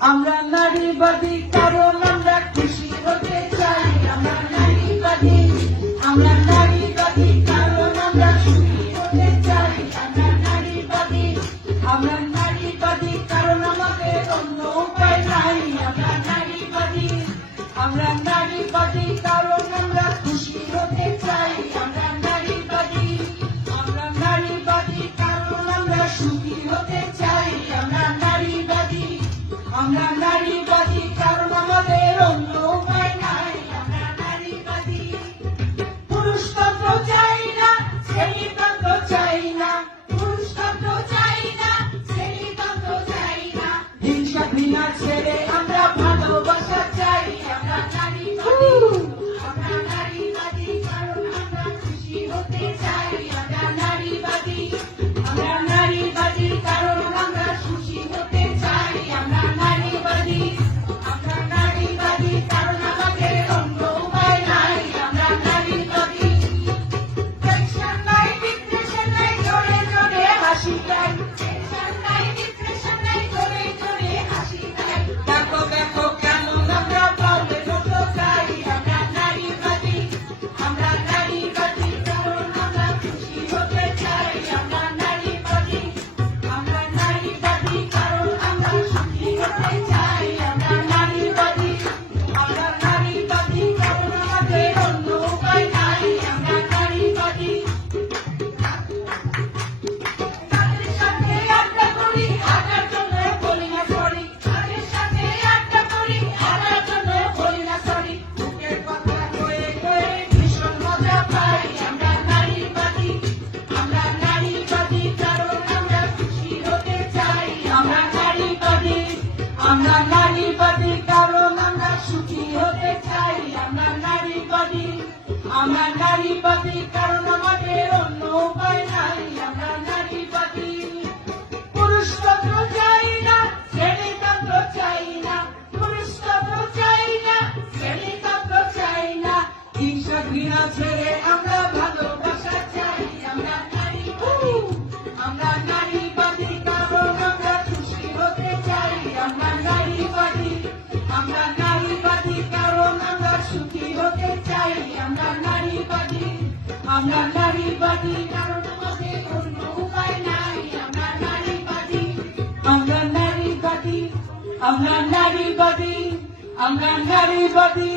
আমরা নারীবাদী কারণ আমরা খুশি হতে চাই। আমরা নারীবাদী আমরা নারীবাদী কারণ আমরা সুখী হতে চাই। আমরা নারীবাদী আমরা নারীবাদী কারণ আমাদের অন্য উপায় নাই। আমরা নারীবাদী আমরা নারীবাদী কারণ আমরা খুশি হতে চাই। আমরা নারীবাদী আমরা নারীবাদী কারণ আমরা সুখী হতে চাই। খুশি আমরা নারীবাদী কারণ আমরা সুখী হতে চাই। আমরা নারীবাদী আমরা নারীবাদী কারণ আমাদের অন্য উপায় নাই। আমরা নারীবাদী পুরুষতন্ত্র চাই না শ্রেণীতন্ত্র চাই না। পুরুষতন্ত্র চাই না শ্রেণীতন্ত্র চাই না। হিংসা ঘৃণা ছেড়ে সুখী হতে চাই, আমরা নারীবাদী আমরা নারীবাদী কারণ আমাদের অন্য উপায় নাই। আমরা নারীবাদী আমরা নারীবাদী আমরা নারীবাদী আমরা নারীবাদী